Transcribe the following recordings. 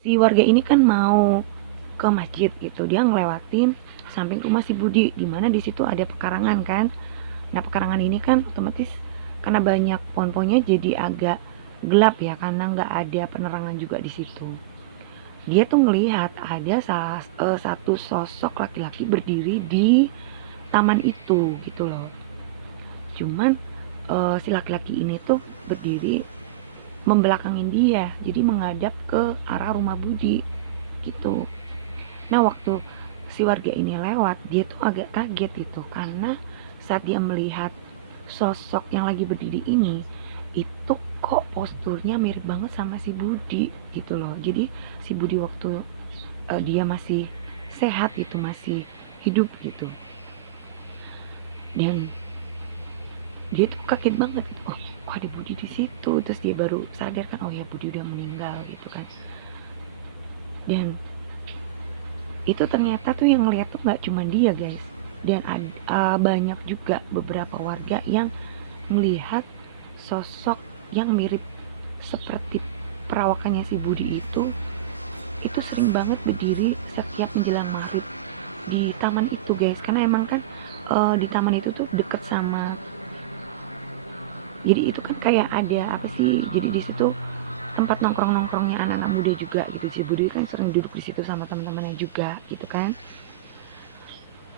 Si warga ini kan mau ke masjid gitu, dia ngelewatin samping rumah si Budi, di mana di situ ada pekarangan kan. Nah, pekarangan ini kan otomatis karena banyak pohon-pohonnya jadi agak gelap ya, karena nggak ada penerangan juga di situ. Dia tuh ngelihat ada satu sosok laki-laki berdiri di taman itu gitu loh. Cuman si laki-laki ini tuh berdiri membelakangin dia, jadi menghadap ke arah rumah Budi gitu. Nah, waktu si warga ini lewat, dia tuh agak kaget gitu karena saat dia melihat sosok yang lagi berdiri ini, itu kok posturnya mirip banget sama si Budi gitu loh. Jadi si Budi waktu dia masih sehat gitu, masih hidup gitu. Dan dia tuh kaget banget gitu. Oh, kok ada Budi di situ? Terus dia baru sadar kan, oh ya Budi udah meninggal gitu kan. Dan itu ternyata tuh yang ngeliat tuh nggak cuma dia guys, dan banyak juga beberapa warga yang melihat sosok yang mirip seperti perawakannya si Budi itu sering banget berdiri setiap menjelang maghrib di taman itu guys, karena emang kan di taman itu tuh deket sama, jadi itu kan kayak ada apa sih, jadi di situ tempat nongkrong-nongkrongnya anak-anak muda juga gitu. Si Budi kan sering duduk di situ sama teman-temannya juga gitu kan.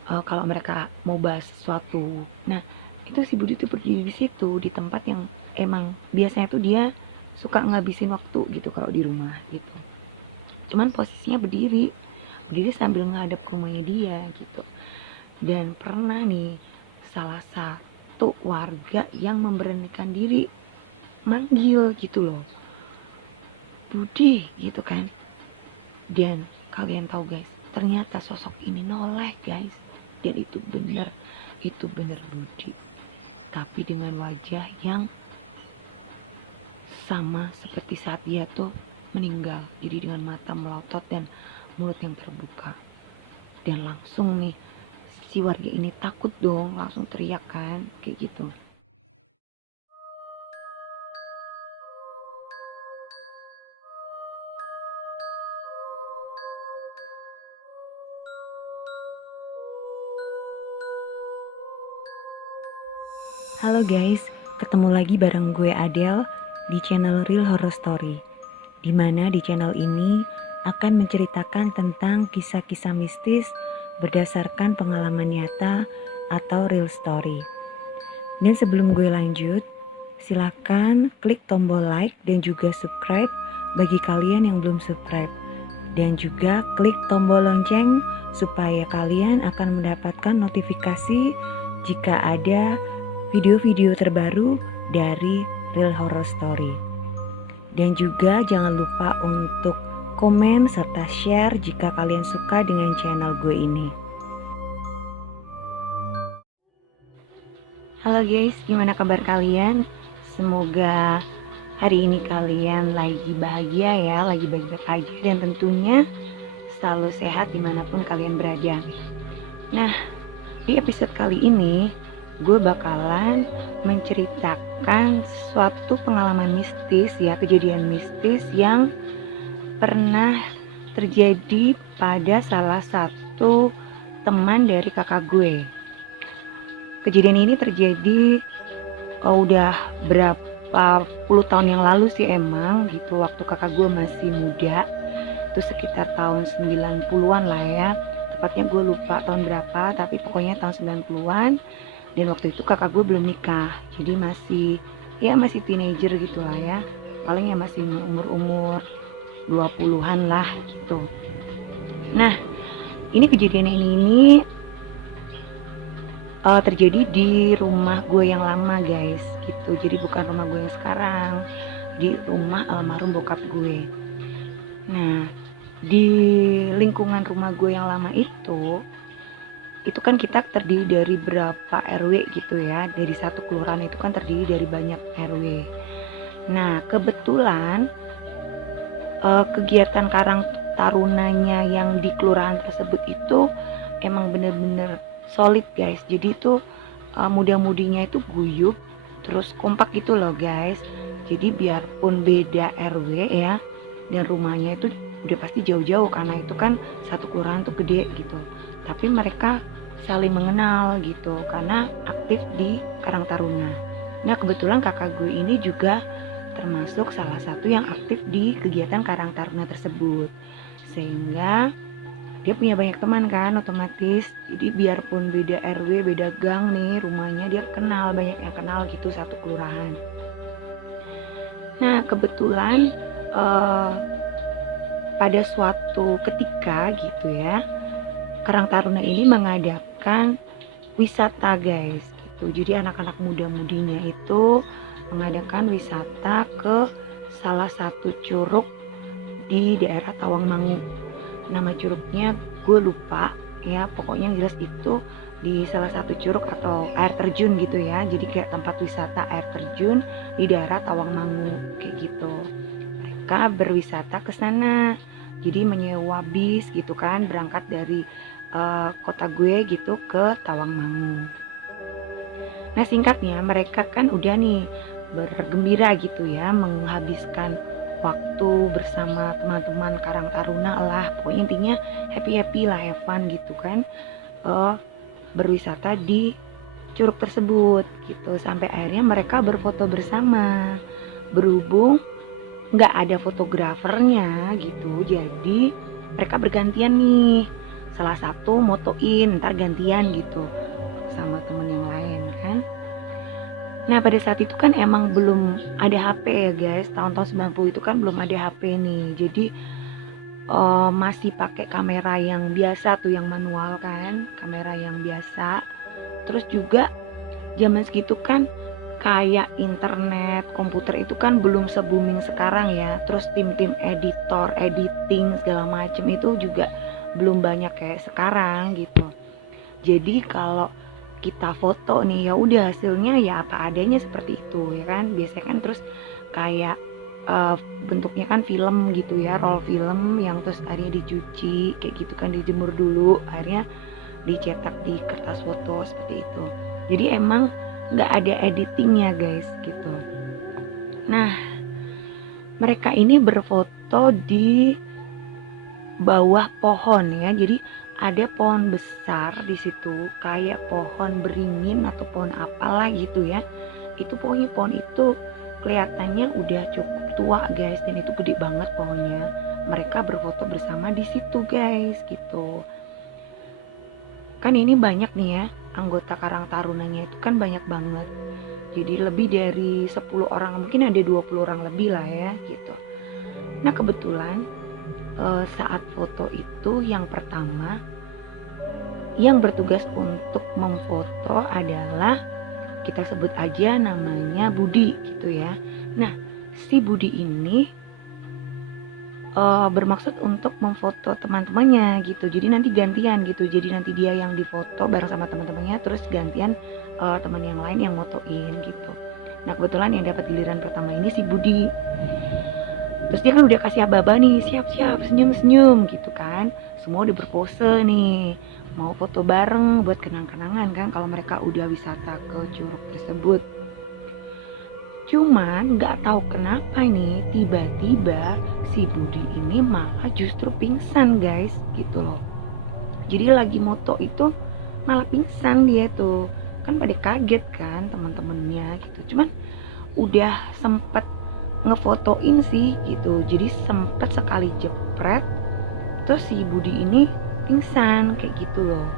Kalau mereka mau bahas sesuatu. Nah, itu si Budi tuh berdiri di situ di tempat yang emang biasanya tuh dia suka ngabisin waktu gitu kalau di rumah gitu. Cuman posisinya berdiri, berdiri sambil ngadep ke rumahnya dia gitu. Dan pernah nih salah satu warga yang memberanikan diri manggil gitu loh, Budi gitu kan. Dan kalian tahu guys, ternyata sosok ini noleh guys. Dan itu bener Budi. Tapi dengan wajah yang sama seperti saat dia tuh meninggal. Jadi dengan mata melotot dan mulut yang terbuka. Dan langsung nih si warga ini takut dong, langsung teriak kan, kayak gitu. Halo guys, ketemu lagi bareng gue Adele di channel Real Horror Story. Dimana di channel ini akan menceritakan tentang kisah-kisah mistis berdasarkan pengalaman nyata atau real story. Dan sebelum gue lanjut, silakan klik tombol like dan juga subscribe bagi kalian yang belum subscribe. Dan juga klik tombol lonceng supaya kalian akan mendapatkan notifikasi jika ada video-video terbaru dari Real Horror Story. Dan juga jangan lupa untuk komen serta share jika kalian suka dengan channel gue ini. Halo guys, gimana kabar kalian? Semoga hari ini kalian lagi bahagia ya, lagi baik-baik aja, dan tentunya selalu sehat dimanapun kalian berada. Nah, di episode kali ini gue bakalan menceritakan suatu pengalaman mistis ya, kejadian mistis yang pernah terjadi pada salah satu teman dari kakak gue. Kejadian ini terjadi udah berapa puluh tahun yang lalu sih emang gitu, waktu kakak gue masih muda. Itu sekitar tahun 90-an lah ya. Tepatnya gue lupa tahun berapa, tapi pokoknya tahun 90-an. Dan waktu itu kakak gue belum nikah, jadi masih teenager gitu lah ya, paling ya masih umur 20-an lah gitu. Nah, ini kejadian ini terjadi di rumah gue yang lama guys gitu, jadi bukan rumah gue yang sekarang, di rumah almarhum bokap gue. Nah, di lingkungan rumah gue yang lama itu kan kita terdiri dari berapa RW gitu ya, dari satu kelurahan itu kan terdiri dari banyak RW. Nah, kebetulan kegiatan Karang Tarunanya yang di kelurahan tersebut itu emang bener-bener solid guys. Jadi itu muda-mudinya itu guyup, terus kompak gitu loh guys. Jadi biarpun beda RW ya, dan rumahnya itu udah pasti jauh-jauh karena itu kan satu kelurahan tuh gede gitu. Tapi mereka saling mengenal gitu karena aktif di Karang Taruna. Nah kebetulan kakak gue ini juga termasuk salah satu yang aktif di kegiatan Karang Taruna tersebut, sehingga dia punya banyak teman kan otomatis. Jadi biarpun beda RW, beda gang nih rumahnya, dia kenal, banyak yang kenal gitu satu kelurahan. Nah kebetulan pada suatu ketika gitu ya, Karang Taruna ini mengadakan wisata guys gitu. Jadi anak-anak muda-mudinya itu mengadakan wisata ke salah satu curug di daerah Tawangmangu. Nama curugnya gue lupa ya, pokoknya jelas itu di salah satu curug atau air terjun gitu ya. Jadi kayak tempat wisata air terjun di daerah Tawangmangu kayak gitu. Mereka berwisata ke sana. Jadi menyewa bis gitu kan, berangkat dari kota gue gitu ke Tawangmangu. Nah singkatnya mereka kan udah nih bergembira gitu ya, menghabiskan waktu bersama teman-teman Karang Taruna lah, pokoknya intinya happy lah, have fun gitu kan, berwisata di curug tersebut gitu, sampai akhirnya mereka berfoto bersama. Berhubung nggak ada fotografernya gitu, jadi mereka bergantian nih, salah satu motoin, ntar gantian gitu sama temen yang lain kan. Nah pada saat itu kan emang belum ada HP ya guys, tahun-tahun 90 itu kan belum ada HP nih, jadi masih pakai kamera yang biasa tuh, yang manual kan, kamera yang biasa. Terus juga zaman segitu kan kayak internet, komputer itu kan belum se-booming sekarang ya. Terus tim-tim editor, editing segala macem itu juga belum banyak kayak sekarang gitu. Jadi kalau kita foto nih ya udah hasilnya ya apa adanya seperti itu ya kan. Biasanya kan terus kayak bentuknya kan film gitu ya, roll film yang terus akhirnya dicuci kayak gitu kan, dijemur dulu, akhirnya dicetak di kertas foto seperti itu. Jadi emang nggak ada editingnya guys gitu. Nah mereka ini berfoto di bawah pohon ya, jadi ada pohon besar di situ kayak pohon beringin atau pohon apalah gitu ya. Itu pokoknya pohon itu kelihatannya udah cukup tua guys, dan itu gede banget pohonnya. Mereka berfoto bersama di situ guys gitu. Kan ini banyak nih ya, anggota Karang Tarunanya itu kan banyak banget. Jadi lebih dari 10 orang, mungkin ada 20 orang lebih lah ya gitu. Nah kebetulan saat foto itu yang pertama yang bertugas untuk memfoto adalah, kita sebut aja namanya Budi gitu ya. Nah si Budi ini bermaksud untuk memfoto teman-temannya gitu, jadi nanti gantian gitu, jadi nanti dia yang difoto bareng sama teman-temannya, terus gantian teman yang lain yang motoin gitu. Nah kebetulan yang dapat giliran pertama ini si Budi. Terus dia kan udah kasih aba-aba nih, siap-siap, senyum-senyum gitu kan, semua udah berpose nih, mau foto bareng buat kenang-kenangan kan kalau mereka udah wisata ke curug tersebut. Cuman gak tahu kenapa nih tiba-tiba si Budi ini malah justru pingsan guys gitu loh. Jadi lagi moto itu malah pingsan dia tuh. Kan pada kaget kan teman-temannya gitu. Cuman udah sempet ngefotoin sih gitu. Jadi sempet sekali jepret, terus si Budi ini pingsan kayak gitu loh.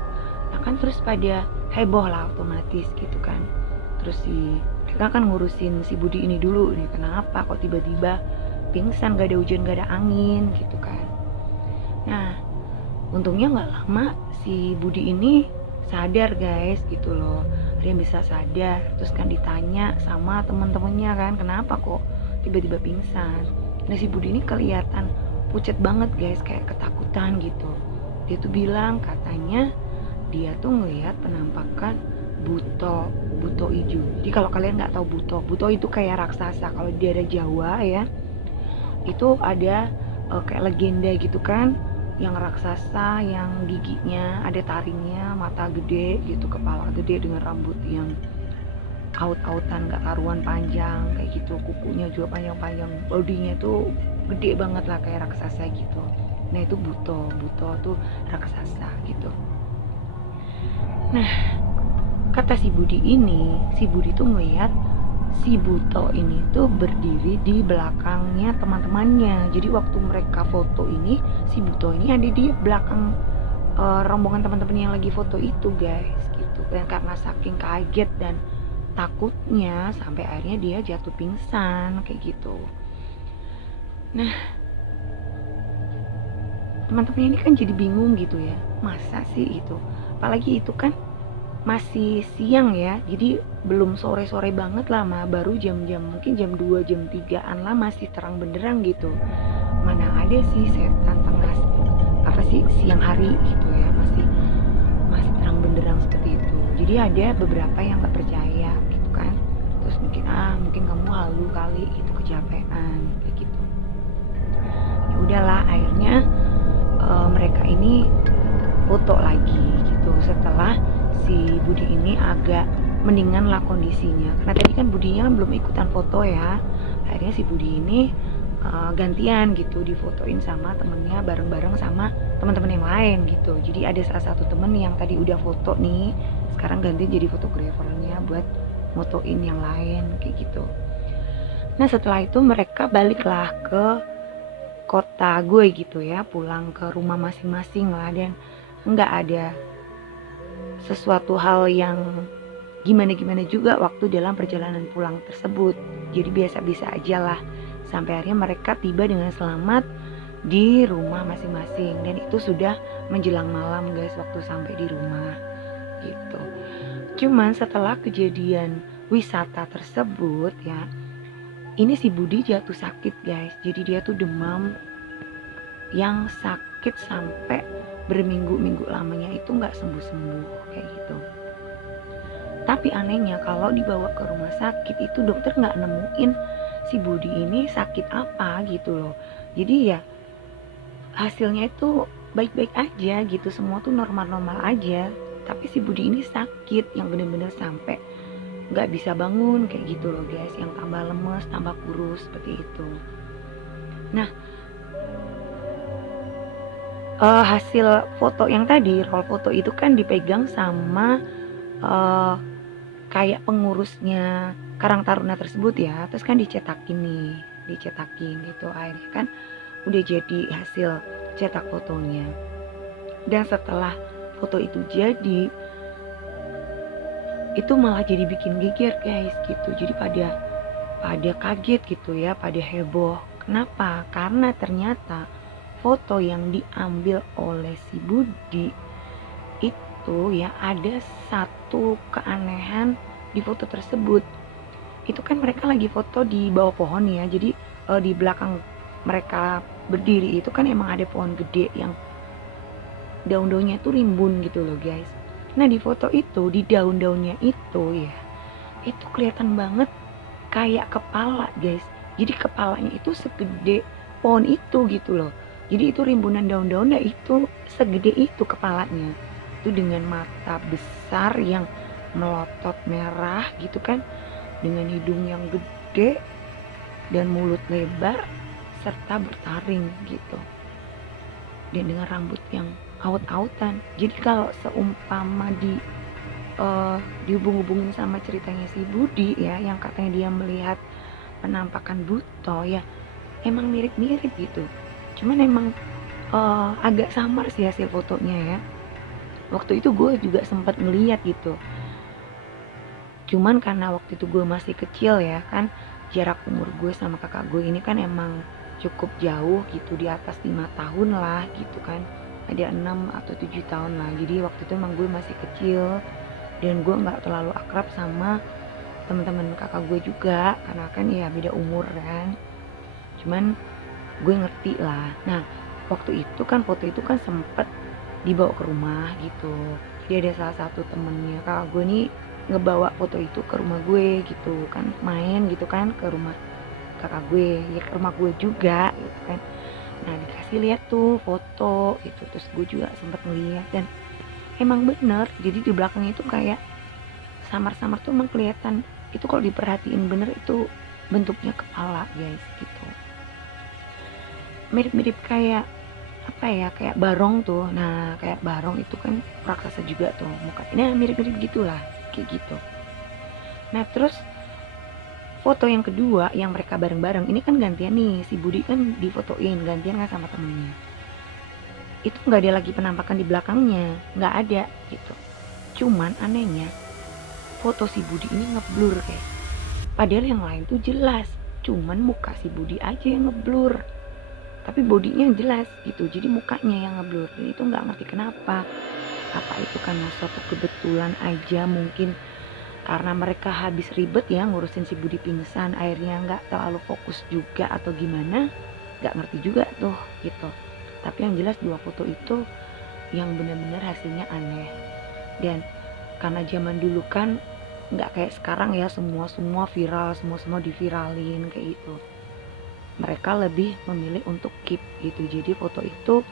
Nah kan terus pada heboh lah otomatis gitu kan. Terus mereka kan ngurusin si Budi ini dulu nih, kenapa kok tiba-tiba pingsan, gak ada hujan gak ada angin gitu kan. Nah untungnya gak lama si Budi ini sadar guys gitu loh, dia bisa sadar. Terus kan ditanya sama teman-temannya kan, kenapa kok tiba-tiba pingsan. Nah si Budi ini kelihatan pucet banget guys, kayak ketakutan gitu. Dia tuh bilang katanya dia tuh ngelihat penampakan buto ijo. Jadi kalau kalian nggak tahu buto itu kayak raksasa. Kalau di daerah Jawa ya, itu ada kayak legenda gitu kan, yang raksasa yang giginya ada taringnya, mata gede gitu, kepala gede dengan rambut yang out-outan gak karuan panjang kayak gitu, kukunya juga panjang-panjang, bodinya tuh gede banget lah kayak raksasa gitu. Nah itu Buto tuh raksasa gitu. Nah kata si Budi tuh ngeliat si Buto ini tuh berdiri di belakangnya teman-temannya. Jadi waktu mereka foto ini, si Buto ini ada di belakang rombongan teman-teman yang lagi foto itu guys gitu. Dan karena saking kaget dan takutnya sampai akhirnya dia jatuh pingsan kayak gitu. Nah teman-teman ini kan jadi bingung gitu ya, masa sih itu, apalagi itu kan masih siang ya, jadi belum sore-sore banget lah, baru jam-jam mungkin jam 2 jam 3-an lah, masih terang benderang gitu. Mana ada sih setan tengah apa sih siang hari gitu ya, masih terang benderang seperti itu. Jadi ada beberapa yang nggak percaya gitu kan, terus mungkin kamu halu kali itu, kecapean kayak gitu. Ya udahlah akhirnya mereka ini foto lagi gitu setelah si Budi ini agak mendingan lah kondisinya, karena tadi kan Budinya belum ikutan foto ya. Akhirnya si Budi ini gantian gitu difotoin sama temennya bareng-bareng sama teman-teman yang lain gitu. Jadi ada salah satu temen yang tadi udah foto nih, sekarang ganti jadi fotografernya buat motoin yang lain kayak gitu. Nah setelah itu mereka baliklah ke kota gue gitu ya, pulang ke rumah masing-masing lah, dan nggak ada sesuatu hal yang gimana-gimana juga waktu dalam perjalanan pulang tersebut. Jadi biasa-biasa aja lah, sampai akhirnya mereka tiba dengan selamat di rumah masing-masing, dan itu sudah menjelang malam guys waktu sampai di rumah gitu. Cuman setelah kejadian wisata tersebut ya, ini si Budi jatuh sakit guys. Jadi dia tuh demam yang sakit sampai berminggu-minggu lamanya itu nggak sembuh-sembuh kayak gitu. Tapi anehnya kalau dibawa ke rumah sakit itu dokter nggak nemuin si Budi ini sakit apa gitu loh. Jadi ya hasilnya itu baik-baik aja gitu, semua tuh normal-normal aja. Tapi si Budi ini sakit yang bener-bener sampai nggak bisa bangun kayak gitu loh guys, yang tambah lemes, tambah kurus seperti itu. Nah hasil foto yang tadi, roll foto itu kan dipegang sama kayak pengurusnya Karang Taruna tersebut ya, terus kan dicetakin gitu, akhirnya kan udah jadi hasil cetak fotonya. Dan setelah foto itu jadi, itu malah jadi bikin geger guys gitu. Jadi pada kaget gitu ya, pada heboh. Kenapa? Karena ternyata foto yang diambil oleh si Budi itu ya ada satu keanehan di foto tersebut. Itu kan mereka lagi foto di bawah pohon ya, jadi di belakang mereka berdiri itu kan emang ada pohon gede yang daun-daunnya tuh rimbun gitu loh guys. Nah di foto itu, di daun-daunnya itu ya, itu kelihatan banget kayak kepala guys. Jadi kepalanya itu segede pohon itu gitu loh. Jadi itu rimbunan daun-daunnya itu segede itu kepalanya. Itu dengan mata besar yang melotot merah gitu kan, dengan hidung yang gede dan mulut lebar serta bertaring gitu, dan dengan rambut yang aut-autan. Jadi kalau seumpama dihubung-hubungin sama ceritanya si Budi ya, yang katanya dia melihat penampakan Buto ya, emang mirip-mirip gitu. Cuman emang agak samar sih hasil fotonya ya. Waktu itu gue juga sempat ngeliat gitu. Cuman karena waktu itu gue masih kecil ya kan, jarak umur gue sama kakak gue ini kan emang cukup jauh gitu, di atas 5 tahun lah gitu kan, ada 6 atau 7 tahun lah. Jadi waktu itu emang gue masih kecil dan gue gak terlalu akrab sama teman-teman kakak gue juga, karena kan ya beda umur kan. Cuman gue ngerti lah. Nah waktu itu kan foto itu kan sempet dibawa ke rumah gitu. Jadi ada salah satu temennya kakak gue nih ngebawa foto itu ke rumah gue gitu kan, main gitu kan ke rumah kakak gue ya, ke rumah gue juga gitu kan. Nah dikasih lihat tuh foto gitu, terus gue juga sempet ngeliat dan emang bener, jadi di belakangnya itu kayak samar-samar tuh emang kelihatan itu kalau diperhatiin bener itu bentuknya kepala guys gitu, mirip-mirip kayak apa ya, kayak barong tuh. Nah kayak barong itu kan raksasa juga tuh mukanya, nah mirip-mirip gitulah kayak gitu. Nah terus foto yang kedua yang mereka bareng-bareng ini kan gantian nih, si Budi kan difotoin gantian kan sama temennya, itu nggak ada lagi penampakan di belakangnya, nggak ada gitu. Cuman anehnya foto si Budi ini ngeblur kayak, padahal yang lain tuh jelas, cuman muka si Budi aja yang ngeblur, tapi bodinya jelas gitu, jadi mukanya yang ngeblur. Dan itu nggak ngerti kenapa, apa itu karena suatu kebetulan aja mungkin, karena mereka habis ribet ya ngurusin si Budi pingsan, akhirnya nggak terlalu fokus juga atau gimana, nggak ngerti juga tuh gitu. Tapi yang jelas dua foto itu yang benar-benar hasilnya aneh. Dan karena zaman dulu kan nggak kayak sekarang ya, semua viral, semua diviralin kayak gitu, mereka lebih memilih untuk keep gitu, jadi foto itu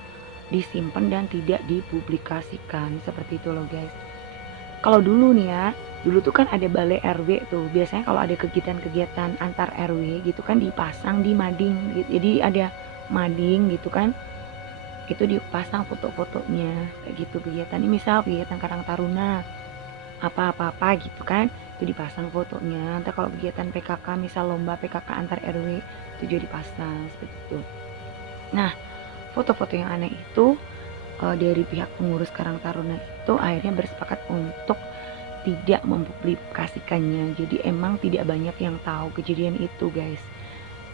disimpan dan tidak dipublikasikan seperti itu loh guys. Kalau dulu nih ya, dulu tuh kan ada balai RW tuh, biasanya kalau ada kegiatan-kegiatan antar RW gitu kan dipasang di mading, jadi ada mading gitu kan, itu dipasang foto-fotonya kayak gitu. Kegiatan ini misal kegiatan Karang Taruna apa-apa gitu kan, itu dipasang fotonya. Nanti kalau kegiatan PKK misal lomba PKK antar RW itu juga dipasang seperti itu. Nah foto-foto yang aneh itu dari pihak pengurus Karang Taruna itu akhirnya bersepakat untuk tidak mempublikasikannya. Jadi emang tidak banyak yang tahu kejadian itu guys.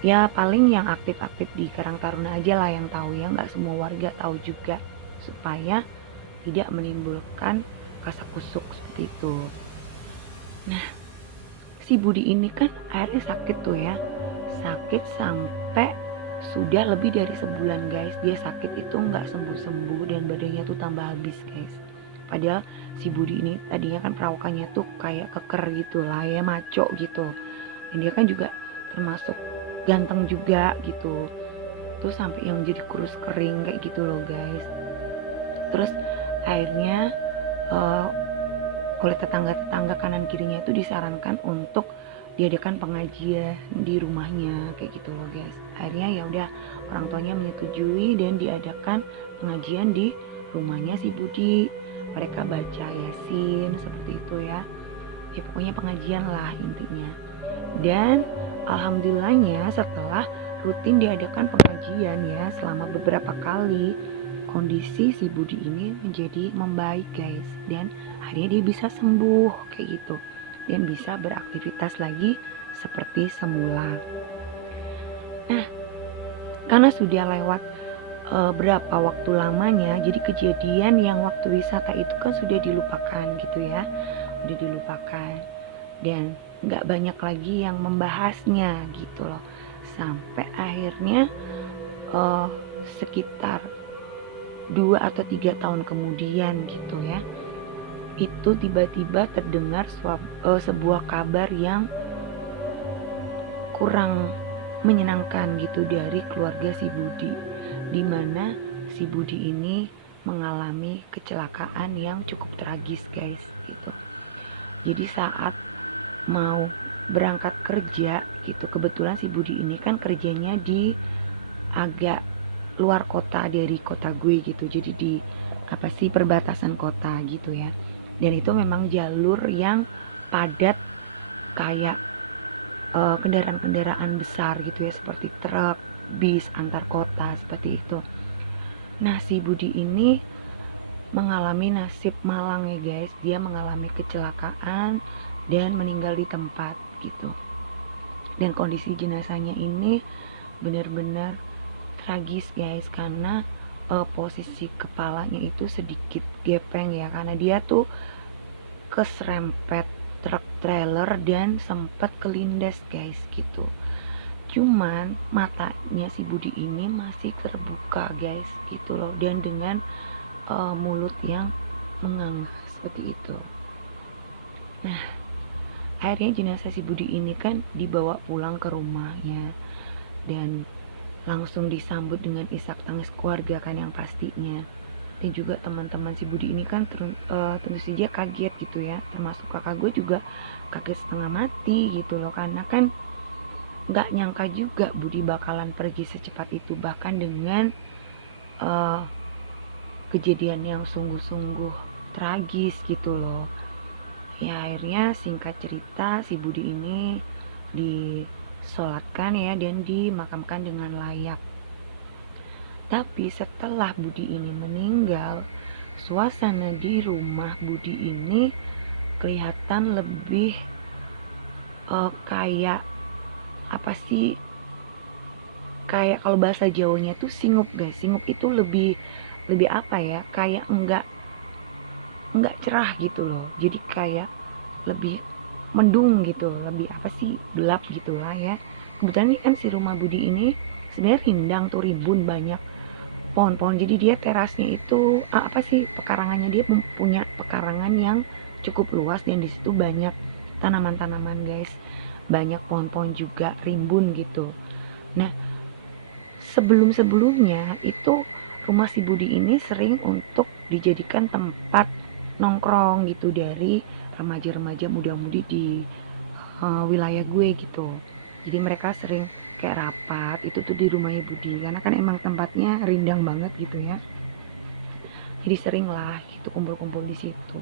Ya paling yang aktif-aktif di Karang Taruna aja lah yang tahu ya, nggak semua warga tahu juga, supaya tidak menimbulkan kasakusuk seperti itu. Nah si Budi ini kan akhirnya sakit tuh ya, sakit sampai sudah lebih dari sebulan guys. Dia sakit itu nggak sembuh-sembuh dan badannya tuh tambah habis guys. Padahal si Budi ini tadinya kan perawakannya tuh kayak keker gitu lah ya, maco gitu. Dan dia kan juga termasuk ganteng juga gitu. Tuh sampai yang jadi kurus kering kayak gitu loh guys. Terus akhirnya uh, oleh tetangga-tetangga kanan kirinya itu disarankan untuk diadakan pengajian di rumahnya kayak gitu loh guys. Akhirnya ya udah orang tuanya menyetujui dan diadakan pengajian di rumahnya si Budi. Mereka baca Yasin seperti itu ya. Ya pokoknya pengajian lah intinya. Dan alhamdulillahnya setelah rutin diadakan pengajian ya selama beberapa kali, kondisi si Budi ini menjadi membaik guys, dan akhirnya dia bisa sembuh kayak gitu dan bisa beraktivitas lagi seperti semula. Nah karena sudah lewat berapa waktu lamanya, jadi kejadian yang waktu wisata itu kan sudah dilupakan gitu ya, udah dilupakan dan nggak banyak lagi yang membahasnya gitu loh, sampai akhirnya sekitar 2 atau 3 tahun kemudian gitu ya, itu tiba-tiba terdengar sebuah kabar yang kurang menyenangkan gitu dari keluarga si Budi, dimana si Budi ini mengalami kecelakaan yang cukup tragis guys gitu. Jadi saat mau berangkat kerja gitu, kebetulan si Budi ini kan kerjanya di agak luar kota dari kota gue gitu, jadi di apa sih perbatasan kota gitu ya. Dan itu memang jalur yang padat kayak kendaraan-kendaraan besar gitu ya, seperti truk, bis antar kota seperti itu. Nah si Budi ini mengalami nasib malang ya guys, dia mengalami kecelakaan dan meninggal di tempat gitu. Dan kondisi jenazahnya ini benar-benar tragis guys, karena posisi kepalanya itu sedikit gepeng ya, karena dia tuh keserempet truk trailer dan sempat kelindas guys gitu. Cuman matanya si Budi ini masih terbuka guys gitu loh, dan dengan mulut yang menganga seperti itu. Nah akhirnya jenazah si Budi ini kan dibawa pulang ke rumahnya dan langsung disambut dengan isak tangis keluarga kan yang pastinya. Dan juga teman-teman si Budi ini kan tentu saja kaget gitu ya, termasuk kakak gue juga kaget setengah mati gitu loh, karena kan nggak nyangka juga Budi bakalan pergi secepat itu, bahkan dengan uh, kejadian yang sungguh-sungguh tragis gitu loh. Ya akhirnya singkat cerita si Budi ini disolatkan ya dan dimakamkan dengan layak. Tapi setelah Budi ini meninggal, suasana di rumah Budi ini kelihatan lebih kayak apa sih, kayak kalau bahasa Jawanya tuh singup guys. Singup itu lebih lebih apa ya, kayak enggak cerah gitu loh, jadi kayak lebih mendung gitu, lebih apa sih, gelap gitulah ya. Kebetulan ini kan si rumah Budi ini sebenarnya rindang tuh, rimbun, banyak pohon-pohon, jadi dia terasnya itu apa sih, pekarangannya dia punya pekarangan yang cukup luas dan di situ banyak tanaman-tanaman guys, banyak pohon-pohon juga, rimbun gitu. Nah, sebelum-sebelumnya itu rumah si Budi ini sering untuk dijadikan tempat nongkrong gitu dari remaja-remaja muda-mudi di wilayah gue gitu. Jadi mereka sering kayak rapat itu tuh di rumahnya Budi, karena kan emang tempatnya rindang banget gitu ya. Jadi sering lah gitu kumpul-kumpul di situ.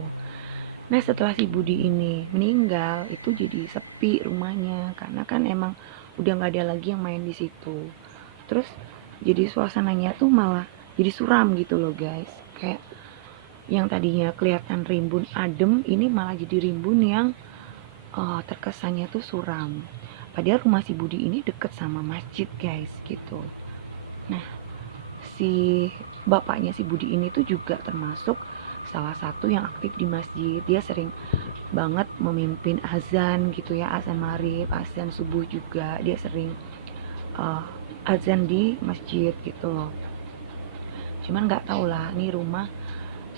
Nah setelah si Budi ini meninggal itu jadi sepi rumahnya, karena kan emang udah nggak ada lagi yang main di situ. Terus jadi suasananya tuh malah jadi suram gitu loh guys, kayak yang tadinya kelihatan rimbun adem ini malah jadi rimbun yang terkesannya tuh suram. Padahal rumah si Budi ini deket sama masjid guys gitu. Nah si bapaknya si Budi ini tuh juga termasuk salah satu yang aktif di masjid. Dia sering banget memimpin azan gitu ya, azan maghrib, azan subuh juga dia sering uh, azan di masjid gitu loh. Cuman nggak tau lah, nih rumah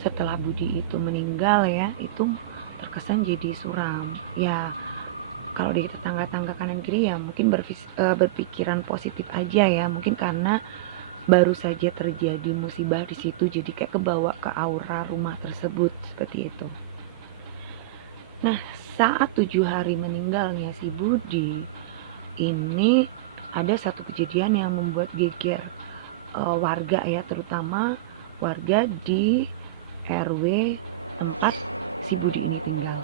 setelah Budi itu meninggal ya, itu terkesan jadi suram. Ya kalau di tetangga-tangga kanan kiri ya mungkin berpikiran positif aja ya, mungkin karena baru saja terjadi musibah di situ jadi kayak kebawa ke aura rumah tersebut seperti itu. Nah saat 7 hari meninggalnya si Budi ini ada satu kejadian yang membuat geger warga ya, terutama warga di RW tempat si Budi ini tinggal.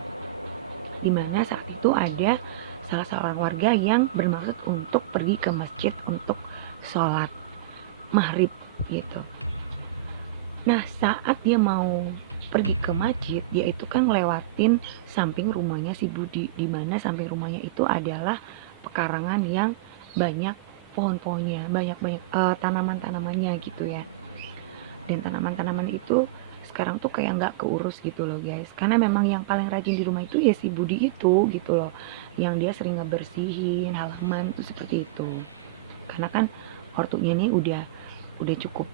Dimana saat itu ada salah seorang warga yang bermaksud untuk pergi ke masjid untuk sholat maghrib gitu. Nah saat dia mau pergi ke masjid, dia itu kan ngelewatin samping rumahnya si Budi, dimana samping rumahnya itu adalah pekarangan yang banyak pohon-pohonnya, banyak-banyak tanaman-tanamannya gitu ya. Dan tanaman-tanaman itu sekarang tuh kayak nggak keurus gitu loh guys, karena memang yang paling rajin di rumah itu ya si Budi itu gitu loh, yang dia sering ngebersihin halaman tuh seperti itu. Karena kan ortunya nih udah cukup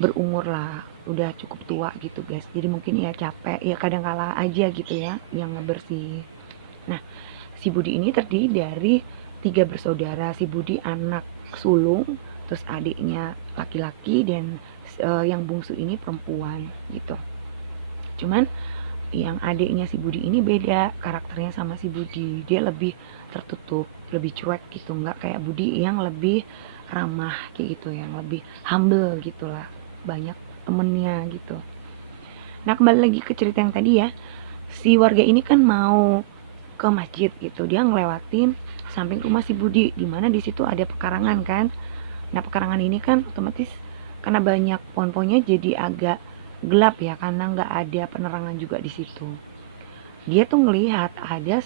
berumur lah, udah cukup tua gitu guys, jadi mungkin ya capek ya, kadang kala aja gitu ya yang ngebersih. Nah si Budi ini terdiri dari 3 bersaudara. Si Budi anak sulung, terus adiknya laki-laki, dan yang bungsu ini perempuan gitu. Cuman yang adiknya si Budi ini beda karakternya sama si Budi, dia lebih tertutup, lebih cuek gitu, nggak kayak Budi yang lebih ramah kayak gitu, yang lebih humble gitulah, banyak temennya gitu. Nah kembali lagi ke cerita yang tadi ya, si warga ini kan mau ke masjid gitu, dia ngelewatin samping rumah si Budi, dimana di situ ada pekarangan kan. Nah pekarangan ini kan otomatis karena banyak pohon-pohonnya jadi agak gelap ya, karena nggak ada penerangan juga di situ. Dia tuh ngelihat ada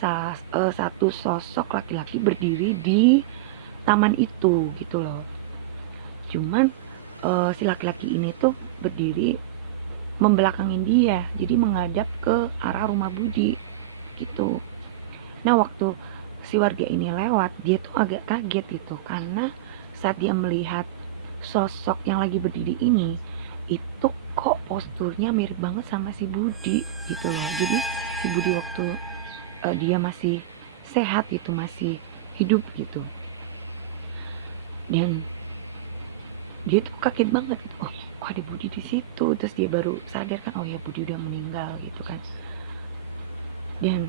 satu sosok laki-laki berdiri di taman itu gitu loh. Cuman si laki-laki ini tuh berdiri membelakangin dia, jadi menghadap ke arah rumah Budi gitu. Nah waktu si warga ini lewat, dia tuh agak kaget gitu, karena saat dia melihat sosok yang lagi berdiri ini, itu kok posturnya mirip banget sama si Budi gitu loh. Jadi si Budi waktu dia masih sehat gitu, masih hidup gitu. Dan dia tuh kaget banget gitu, oh oh ada Budi di situ, terus dia baru sadar kan, oh ya Budi udah meninggal gitu kan. Dan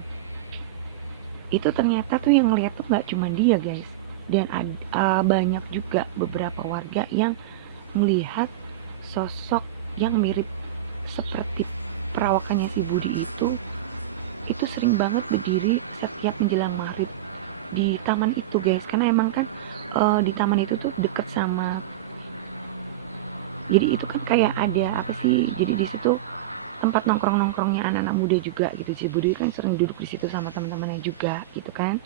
itu ternyata tuh yang ngeliat tuh nggak cuma dia guys, dan banyak juga beberapa warga yang melihat sosok yang mirip seperti perawakannya si Budi itu sering banget berdiri setiap menjelang maghrib di taman itu guys, karena emang kan di taman itu tuh deket sama, jadi itu kan kayak ada apa sih, jadi di situ tempat nongkrongnya anak-anak muda juga gitu. Si Budi kan sering duduk di situ sama teman-temannya juga gitu kan,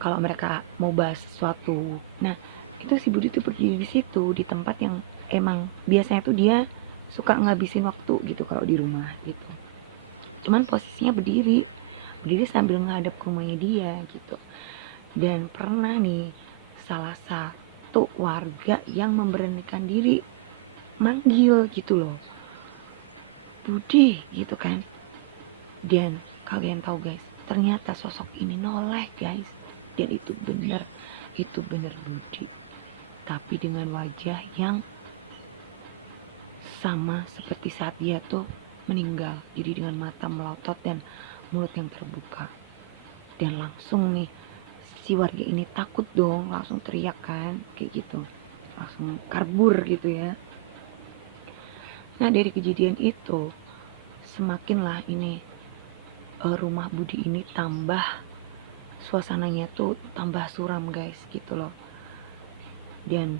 kalau mereka mau bahas sesuatu. Nah itu si Budi tuh berdiri di situ di tempat yang emang biasanya tuh dia suka ngabisin waktu gitu kalau di rumah gitu, cuman posisinya berdiri berdiri sambil ngadep ke rumahnya dia gitu. Dan pernah nih salah satu warga yang memberanikan diri manggil gitu loh, Budi gitu kan. Dan kalian tahu guys, ternyata sosok ini noleh guys, dan itu bener Budi, tapi dengan wajah yang sama seperti saat dia tuh meninggal, jadi dengan mata melotot dan mulut yang terbuka. Dan langsung nih si warga ini takut dong, langsung teriak kan kayak gitu, langsung kabur gitu ya. Nah dari kejadian itu semakinlah ini rumah Budi ini tambah suasananya tuh tambah suram guys gitu loh. Dan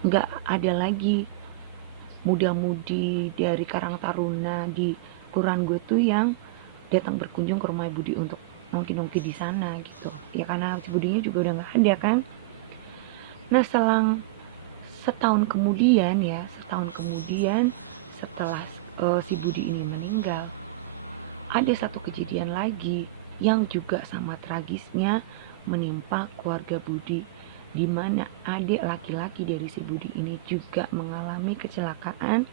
nggak ada lagi muda-mudi dari Karang Taruna di kelurahan gue tuh yang datang berkunjung ke rumah Budi untuk nongki-nongki di sana gitu ya, karena si Budinya juga udah nggak ada kan. Nah selang setahun kemudian setelah si Budi ini meninggal, ada satu kejadian lagi yang juga sama tragisnya menimpa keluarga Budi, di mana adik laki-laki dari si Budi ini juga mengalami kecelakaan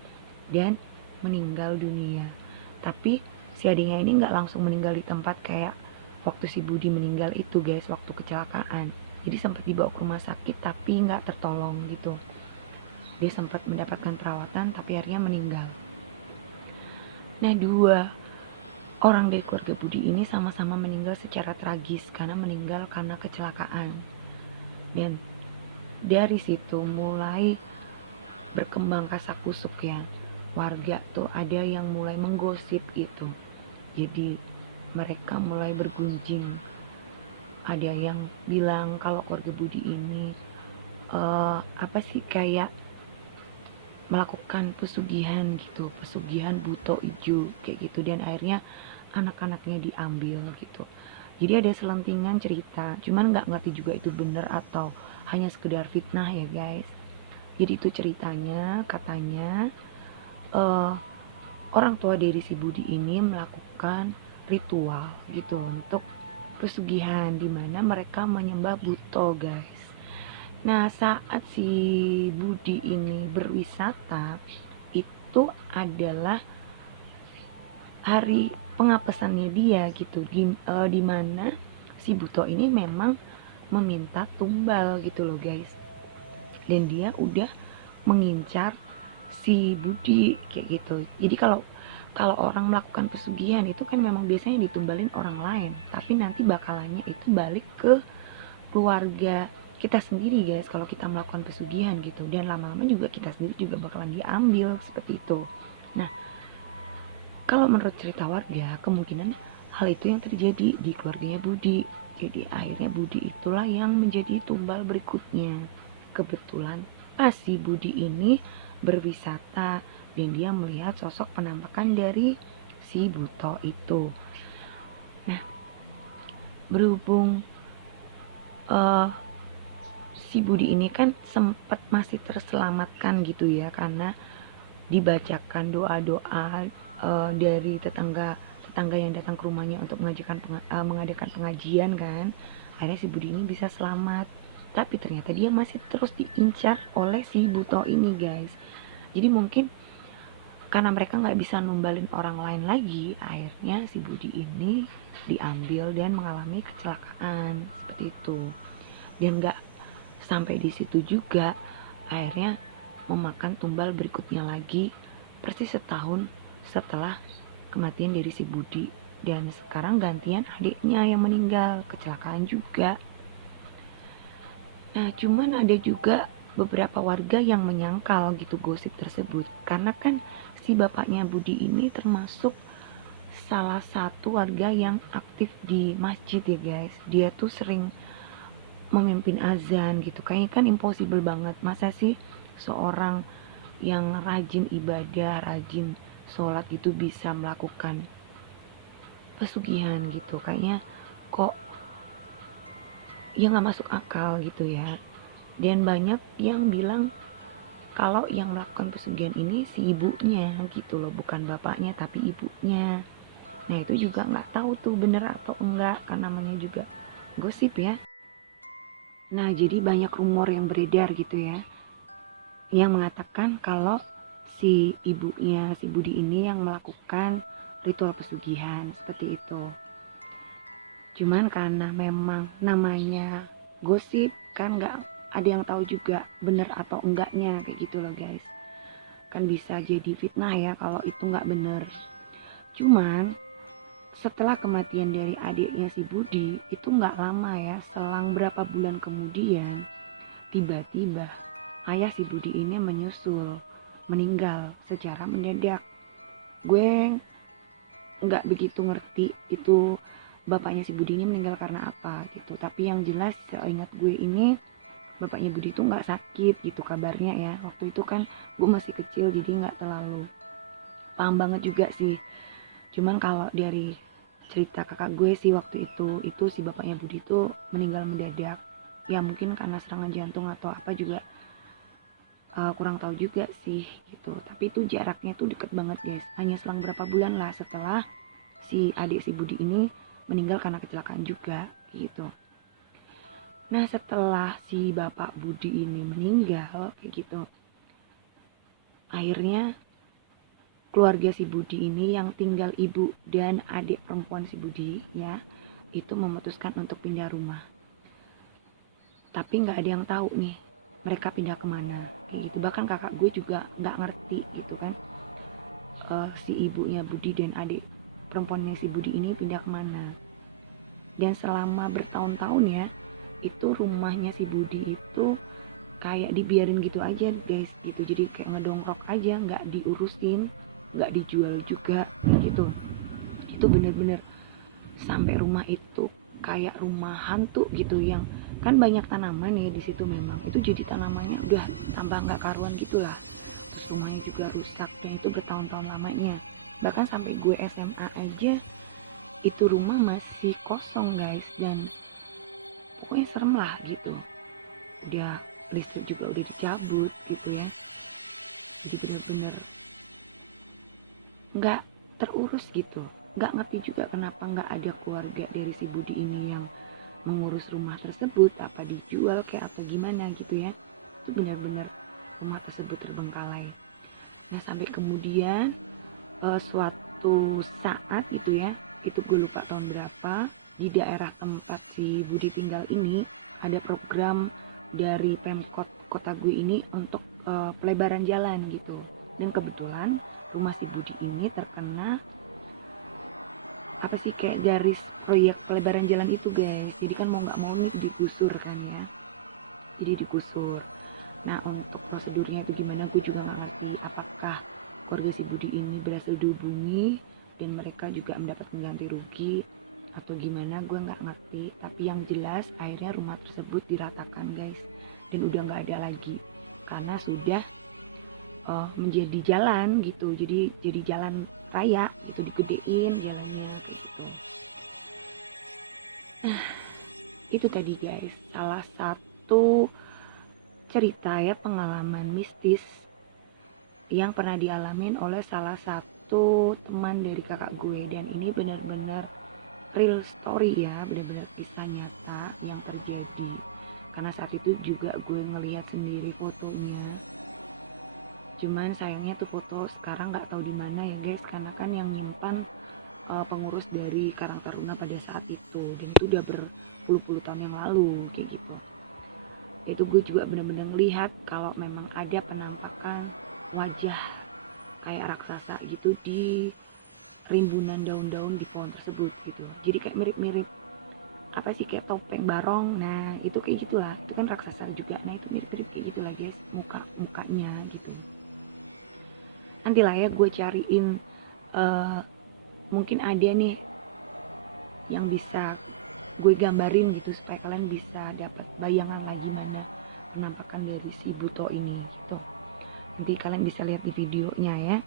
dan meninggal dunia. Tapi si adiknya ini nggak langsung meninggal di tempat kayak waktu si Budi meninggal itu guys, waktu kecelakaan. Jadi sempat dibawa ke rumah sakit tapi nggak tertolong gitu. Dia sempat mendapatkan perawatan tapi akhirnya meninggal. Nah dua orang dari keluarga Budi ini sama-sama meninggal secara tragis karena meninggal karena kecelakaan. Dan dari situ mulai berkembang kasakusuk ya. Warga tuh ada yang mulai menggosip gitu. Jadi mereka mulai bergunjing. Ada yang bilang kalau keluarga Budi ini apa sih kayak melakukan pesugihan gitu, pesugihan buto ijo kayak gitu, dan akhirnya anak-anaknya diambil gitu. Jadi ada selentingan cerita, cuman nggak ngerti juga itu bener atau hanya sekedar fitnah ya guys. Jadi itu ceritanya, katanya orang tua dari si Budi ini melakukan ritual gitu untuk pesugihan, dimana mereka menyembah buto guys. Nah saat si Budi ini berwisata, itu adalah hari pengapesannya dia gitu, dimana si Buto ini memang meminta tumbal gitu loh guys, dan dia udah mengincar si Budi kayak gitu. Jadi kalau kalau orang melakukan pesugihan itu kan memang biasanya ditumbalin orang lain, tapi nanti bakalannya itu balik ke keluarga kita sendiri guys kalau kita melakukan pesugihan gitu, dan lama-lama juga kita sendiri juga bakalan diambil seperti itu. Nah kalau menurut cerita warga kemungkinan hal itu yang terjadi di keluarganya Budi, jadi akhirnya Budi itulah yang menjadi tumbal berikutnya. Kebetulan pas si Budi ini berwisata dan dia melihat sosok penampakan dari si Buto itu. Nah berhubung si Budi ini kan sempat masih terselamatkan gitu ya, karena dibacakan doa-doa dari tetangga yang datang ke rumahnya untuk mengadakan pengajian kan. Akhirnya si Budi ini bisa selamat. Tapi ternyata dia masih terus diincar oleh si Buto ini guys. Jadi mungkin karena mereka nggak bisa numbalin orang lain lagi, akhirnya si Budi ini diambil dan mengalami kecelakaan seperti itu. Dan nggak sampai di situ juga, akhirnya memakan tumbal berikutnya lagi persis setahun setelah kematian dari si Budi. Dan sekarang gantian adiknya yang meninggal, kecelakaan juga. Nah, cuman ada juga beberapa warga yang menyangkal gitu gosip tersebut. Karena kan si bapaknya Budi ini termasuk salah satu warga yang aktif di masjid ya guys. Dia tuh sering memimpin azan gitu. Kayaknya kan impossible banget. Masa sih seorang yang rajin ibadah, rajin sholat gitu bisa melakukan pesugihan gitu. Kayaknya kok ya nggak masuk akal gitu ya. Dan banyak yang bilang kalau yang melakukan pesugihan ini si ibunya gitu loh, bukan bapaknya tapi ibunya. Nah itu juga nggak tahu tuh bener atau enggak, kan namanya juga gosip ya. Nah jadi banyak rumor yang beredar gitu ya, yang mengatakan kalau si ibunya si Budi ini yang melakukan ritual pesugihan seperti itu. Cuman karena memang namanya gosip kan nggak ada yang tahu juga bener atau enggaknya kayak gitu loh guys. Kan bisa jadi fitnah ya kalau itu nggak bener. Cuman setelah kematian dari adiknya si Budi itu nggak lama ya, selang berapa bulan kemudian tiba-tiba ayah si Budi ini menyusul meninggal secara mendadak. Gue nggak begitu ngerti itu bapaknya si Budi ini meninggal karena apa gitu, tapi yang jelas seingat gue ini bapaknya Budi itu nggak sakit gitu kabarnya ya. Waktu itu kan gue masih kecil jadi nggak terlalu paham banget juga sih. Cuman kalau dari cerita kakak gue sih waktu itu si bapaknya Budi itu meninggal mendadak. Ya mungkin karena serangan jantung atau apa juga, kurang tahu juga sih gitu. Tapi itu jaraknya tuh deket banget guys. Hanya selang berapa bulan lah setelah si adik si Budi ini meninggal karena kecelakaan juga gitu. Nah setelah si bapak Budi ini meninggal kayak gitu, akhirnya keluarga si Budi ini yang tinggal ibu dan adik perempuan si Budi ya itu memutuskan untuk pindah rumah. Tapi nggak ada yang tahu nih mereka pindah kemana kayak gitu. Bahkan kakak gue juga nggak ngerti gitu kan, si ibunya Budi dan adik perempuannya si Budi ini pindah kemana. Dan selama bertahun-tahun ya itu rumahnya si Budi itu kayak dibiarin gitu aja guys gitu, jadi kayak ngedongkrok aja, nggak diurusin, nggak dijual juga gitu. Itu bener-bener sampai rumah itu kayak rumah hantu gitu, yang kan banyak tanaman ya di situ, memang itu jadi tanamannya udah tambah nggak karuan gitulah. Terus rumahnya juga rusak dan itu bertahun-tahun lamanya. Bahkan sampai gue SMA aja itu rumah masih kosong guys, dan pokoknya serem lah gitu. Udah listrik juga udah dicabut gitu ya, jadi bener-bener nggak terurus gitu. Nggak ngerti juga kenapa nggak ada keluarga dari si Budi ini yang mengurus rumah tersebut, apa dijual kayak atau gimana gitu ya. Itu benar-benar rumah tersebut terbengkalai. Nah sampai kemudian suatu saat itu ya, itu gue lupa tahun berapa, di daerah tempat si Budi tinggal ini ada program dari Pemkot kota gue ini untuk pelebaran jalan gitu. Dan kebetulan rumah si Budi ini terkena apa sih kayak garis proyek pelebaran jalan itu guys. Jadi kan mau nggak mau nih digusur kan ya. Jadi digusur. Nah untuk prosedurnya itu gimana gue juga nggak ngerti. Apakah keluarga si Budi ini berhasil dihubungi dan mereka juga mendapatkan ganti rugi atau gimana, gue nggak ngerti. Tapi yang jelas akhirnya rumah tersebut diratakan guys, dan udah nggak ada lagi karena sudah menjadi jalan gitu. Jadi jalan raya gitu, digedein jalannya kayak gitu. Itu tadi guys salah satu cerita ya, pengalaman mistis yang pernah dialamin oleh salah satu teman dari kakak gue. Dan ini benar-benar real story ya, benar-benar kisah nyata yang terjadi. Karena saat itu juga gue ngelihat sendiri fotonya. Cuman sayangnya tuh foto sekarang nggak tahu di mana ya guys, karena kan yang nyimpan pengurus dari Karang Taruna pada saat itu, dan itu udah berpuluh-puluh tahun yang lalu kayak gitu. Itu gue juga bener-bener ngelihat kalau memang ada penampakan wajah kayak raksasa gitu di rimbunan daun-daun di pohon tersebut gitu. Jadi kayak mirip-mirip apa sih, kayak topeng barong. Nah itu kayak gitulah, itu kan raksasa juga. Nah itu mirip-mirip kayak gitulah guys, mukanya gitu. Nantilah ya gue cariin, mungkin ada nih yang bisa gue gambarin gitu supaya kalian bisa dapat bayangan lagi mana penampakan dari si Buto ini gitu. Nanti kalian bisa lihat di videonya ya.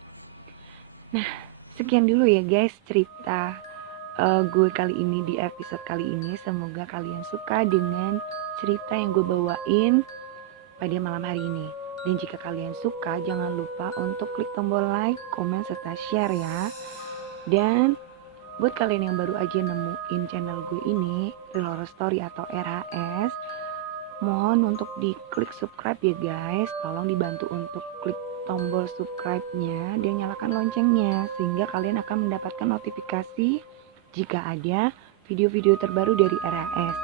Nah, sekian dulu ya guys cerita gue kali ini di episode kali ini. Semoga kalian suka dengan cerita yang gue bawain pada malam hari ini. Dan jika kalian suka, jangan lupa untuk klik tombol like, komen, serta share ya. Dan buat kalian yang baru aja nemuin channel gue ini, Real Horror Story atau RHS, mohon untuk diklik subscribe ya guys. Tolong dibantu untuk klik tombol subscribe-nya dan nyalakan loncengnya sehingga kalian akan mendapatkan notifikasi jika ada video-video terbaru dari RHS.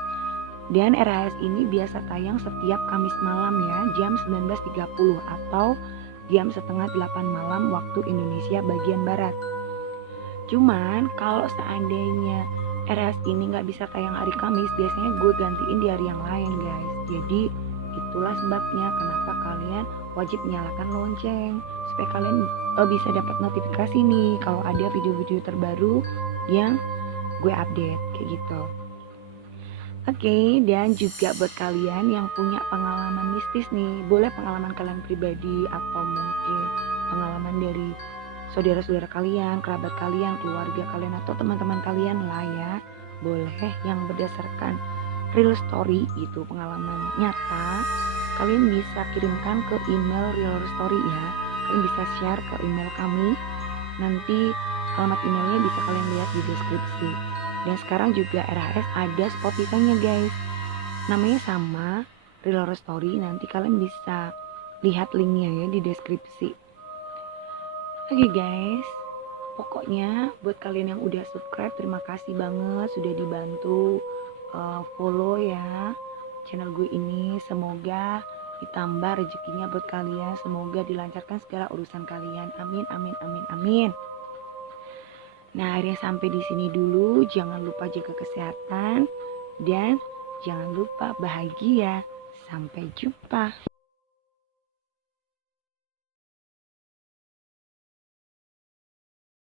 Dan RHS ini biasa tayang setiap Kamis malam ya, jam 19.30 atau jam setengah 8 malam waktu Indonesia bagian Barat. Cuman kalau seandainya RHS ini nggak bisa tayang hari Kamis, biasanya gue gantiin di hari yang lain guys. Jadi itulah sebabnya kenapa kalian wajib nyalakan lonceng supaya kalian bisa dapat notifikasi nih kalau ada video-video terbaru yang gue update kayak gitu. Oke, dan juga buat kalian yang punya pengalaman mistis nih, boleh pengalaman kalian pribadi atau mungkin pengalaman dari saudara-saudara kalian, kerabat kalian, keluarga kalian, atau teman-teman kalian lah ya. Boleh yang berdasarkan real story gitu, pengalaman nyata, kalian bisa kirimkan ke email Real Horror Story ya. Kalian bisa share ke email kami. Nanti alamat emailnya bisa kalian lihat di deskripsi. Dan sekarang juga RHS ada Spotify-nya guys. Namanya sama, Real Horror Story. Nanti kalian bisa lihat linknya ya di deskripsi. Oke guys, pokoknya buat kalian yang udah subscribe, terima kasih banget sudah dibantu follow ya channel gue ini. Semoga ditambah rezekinya buat kalian, semoga dilancarkan segala urusan kalian. Amin amin amin amin. Nah, akhirnya sampai di sini dulu. Jangan lupa jaga kesehatan dan jangan lupa bahagia. Sampai jumpa.